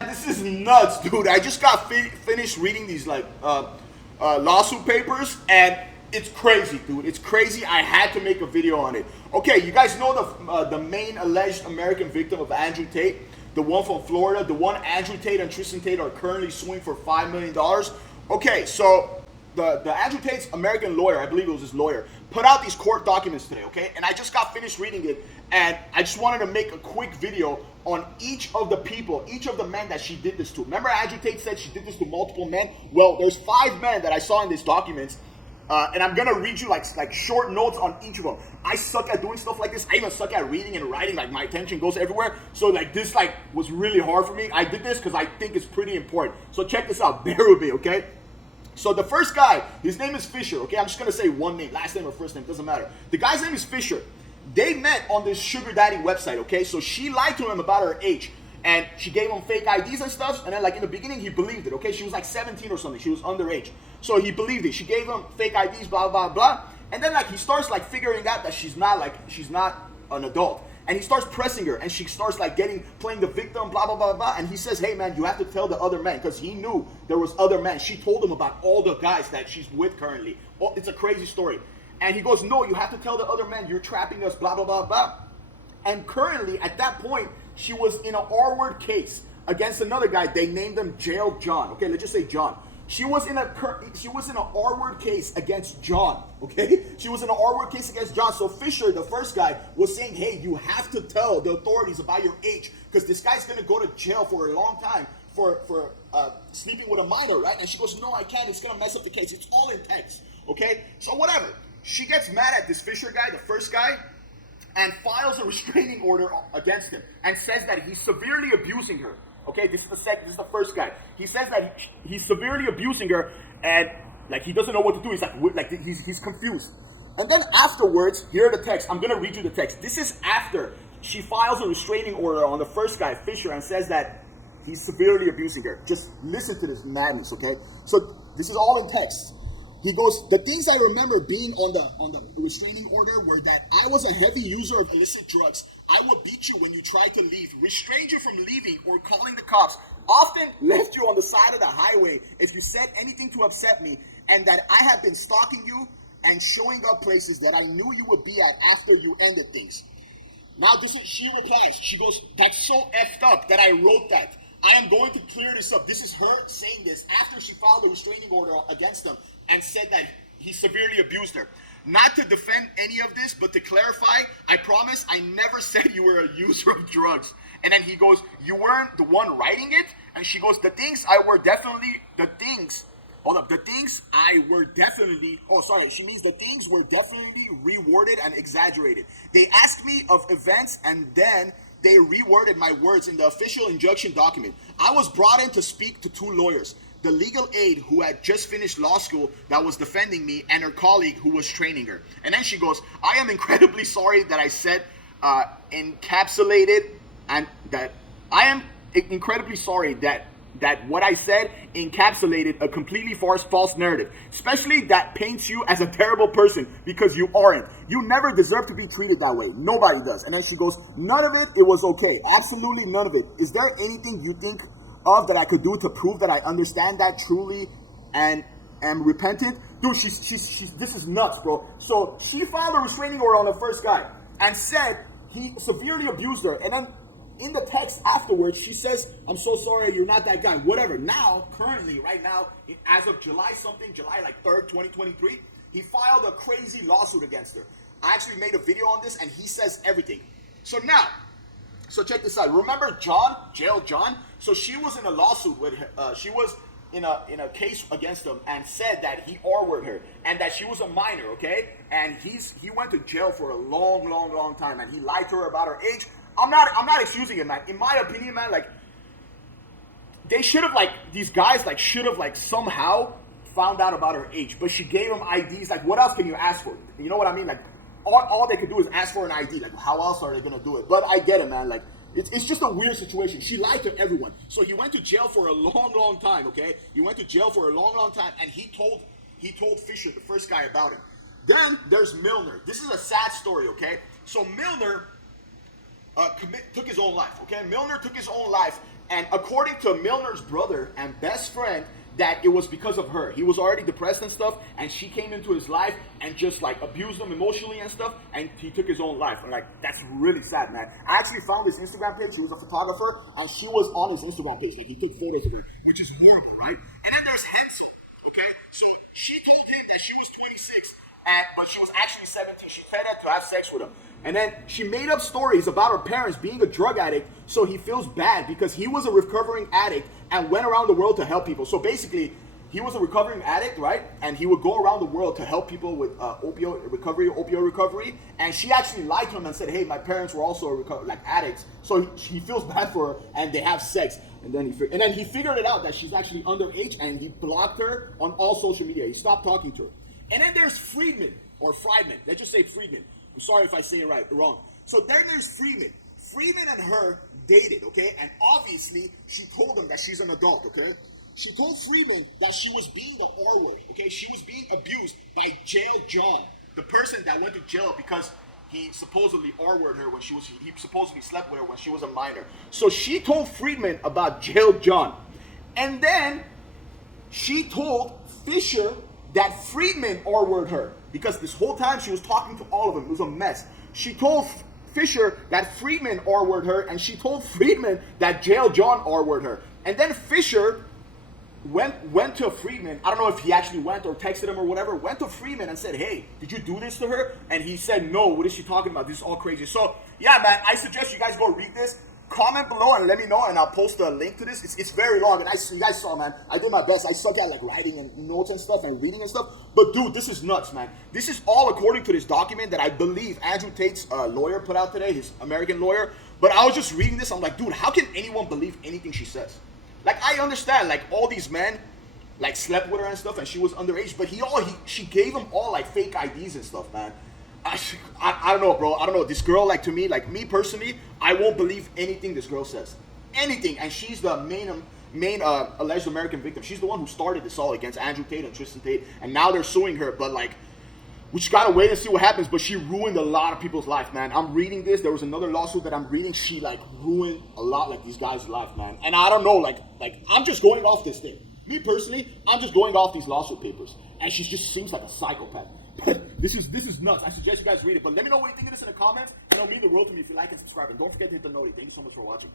This is nuts, dude. I just got finished reading these like lawsuit papers, and it's crazy, dude. It's crazy. I had to make a video on it. Okay, you guys know the main alleged American victim of Andrew Tate, the one from Florida, the one Andrew Tate and Tristan Tate are currently suing for $5 million. Okay, so the Andrew Tate's American lawyer, I believe it was his lawyer, put out these court documents today, okay? And I just got finished reading it, and I just wanted to make a quick video on each of the people, each of the men that she did this to. Remember Andrew Tate said she did this to multiple men? Well, there's 5 men that I saw in these documents, and I'm gonna read you like short notes on each of them. I suck at doing stuff like this. I even suck at reading and writing. Like my attention goes everywhere. So like this was really hard for me. I did this because I think it's pretty important. So check this out. Bear with me, okay? So the first guy, his name is Fisher, okay? I'm just gonna say one name, last name or first name, doesn't matter. The guy's name is Fisher. They met on this sugar daddy website, okay? So she lied to him about her age, and she gave him fake IDs and stuff, and then like in the beginning, he believed it, okay? She was like 17 or something, she was underage. So he believed it. She gave him fake IDs, blah, blah, blah. And then like he starts like figuring out that she's not an adult. And he starts pressing her, and she starts like playing the victim, blah, blah, blah, blah. And he says, hey man, you have to tell the other men, because he knew there was other men. She told him about all the guys that she's with currently. Oh, it's a crazy story. And he goes, no, you have to tell the other men, you're trapping us, blah, blah, blah, blah. And currently, at that point, she was in an R-word case against another guy. They named him Jail John. Okay, let's just say John. She was in an R-word case against John, okay? She was in an R-word case against John. So Fisher, the first guy, was saying, hey, you have to tell the authorities about your age, because this guy's going to go to jail for a long time for sleeping with a minor, right? And she goes, no, I can't. It's going to mess up the case. It's all in text, okay? So whatever. She gets mad at this Fisher guy, the first guy, and files a restraining order against him and says that he's severely abusing her. Okay, this is the first guy. He says that he's severely abusing her, and like he doesn't know what to do. He's confused. And then afterwards, here are the texts. I'm gonna read you the text. This is after she files a restraining order on the first guy, Fisher, and says that he's severely abusing her. Just listen to this madness, okay? So this is all in text. He goes, the things I remember being on the restraining order were that I was a heavy user of illicit drugs. I would beat you when you tried to leave, restrained you from leaving or calling the cops, often left you on the side of the highway if you said anything to upset me, and that I have been stalking you and showing up places that I knew you would be at after you ended things. Now she replies, she goes, that's so effed up that I wrote that. I am going to clear this up. This is her saying this after she filed a restraining order against him and said that he severely abused her. Not to defend any of this, but to clarify, I promise I never said you were a user of drugs. And then he goes, you weren't the one writing it? And she goes, the things I were definitely reworded and exaggerated. They asked me of events and then they reworded my words in the official injunction document. I was brought in to speak to 2 lawyers. The legal aide who had just finished law school that was defending me, and her colleague who was training her. And then she goes, I am incredibly sorry that I said encapsulated, and that I am incredibly sorry that what I said encapsulated a completely false narrative, especially that paints you as a terrible person, because you aren't. You never deserve to be treated that way. Nobody does. And then she goes, none of it was okay. Absolutely none of it. Is there anything you think of that I could do to prove that I understand that truly and am repentant? Dude, she's this is nuts, bro. So she filed a restraining order on the first guy and said he severely abused her. And then in the text afterwards, she says, I'm so sorry, you're not that guy, whatever. Now, currently, right now, as of July 3rd, 2023, he filed a crazy lawsuit against her. I actually made a video on this, and he says everything. So check this out. Remember John, Jail John? So she was in a lawsuit with her. She was in a case against him and said that he R-worded her and that she was a minor, okay? And he went to jail for a long time, and he lied to her about her age. I'm not excusing him, man. In my opinion, man, like they should have these guys should have somehow found out about her age. But she gave him IDs. Like, what else can you ask for? You know what I mean? Like, all they could do is ask for an ID. Like, how else are they gonna do it? But I get it, man. Like, it's just a weird situation. She lied to everyone. So he went to jail for a long time. Okay, he went to jail for a long time, and he told Fisher, the first guy, about him. Then there's Milner. This is a sad story. Okay, so Milner took his own life. Okay, Milner took his own life, and according to Milner's brother and best friend, that it was because of her. He was already depressed and stuff, and she came into his life and just like abused him emotionally and stuff, and he took his own life. And like, that's really sad, man. I actually found his Instagram page. He was a photographer, and she was on his Instagram page. Like, he took photos of her, which is horrible, right? And then there's Hensel. Okay, so she told him that she was 26, but she was actually 17. She planned to have sex with him. And then she made up stories about her parents being a drug addict, so he feels bad because he was a recovering addict and went around the world to help people. So basically, he was a recovering addict, right? And he would go around the world to help people with opioid recovery. And she actually lied to him and said, hey, my parents were also addicts. So he feels bad for her, and they have sex. And then he figured it out that she's actually underage, and he blocked her on all social media. He stopped talking to her. And then there's Friedman. Let's just say Friedman. I'm sorry if I say it wrong. So then there's Friedman. Friedman and her dated, okay? And obviously, she told him that she's an adult, okay? She told Friedman that she was being the R-word, okay? She was being abused by Jail John, the person that went to jail because he supposedly R-worded her when he supposedly slept with her when she was a minor. So she told Friedman about Jail John. And then she told Fisher that Friedman R-worded her because this whole time she was talking to all of them. It was a mess. She told Fisher that Friedman R-worded her, and she told Friedman that Jail John R-worded her. And then Fisher went to Friedman. I don't know if he actually went or texted him or whatever. Went to Friedman and said, hey, did you do this to her? And he said, no, what is she talking about? This is all crazy. So yeah, man, I suggest you guys go read this. Comment below and let me know, and I'll post a link to this. It's very long, and you guys saw, man, I did my best. I suck at like writing and notes and stuff and reading and stuff. But dude, this is nuts, man. This is all according to this document that I believe Andrew Tate's lawyer put out today, his American lawyer. But I was just reading this. I'm like, dude, how can anyone believe anything she says? Like, I understand, like, all these men like slept with her and stuff, and she was underage, but she gave them all like fake IDs and stuff, man. I don't know, bro. I don't know. This girl, like, to me, like me personally, I won't believe anything this girl says. Anything. And she's the main alleged American victim. She's the one who started this all against Andrew Tate and Tristan Tate. And now they're suing her. But, like, we just gotta wait and see what happens. But she ruined a lot of people's life, man. I'm reading this. There was another lawsuit that I'm reading. She, like, ruined a lot, like, these guys' life, man. And I don't know, like I'm just going off this thing. Me personally, I'm just going off these lawsuit papers. And she just seems like a psychopath. But this is nuts. I suggest you guys read it. But let me know what you think of this in the comments. And it'll mean the world to me if you like and subscribe. And don't forget to hit the notification. Thank you so much for watching.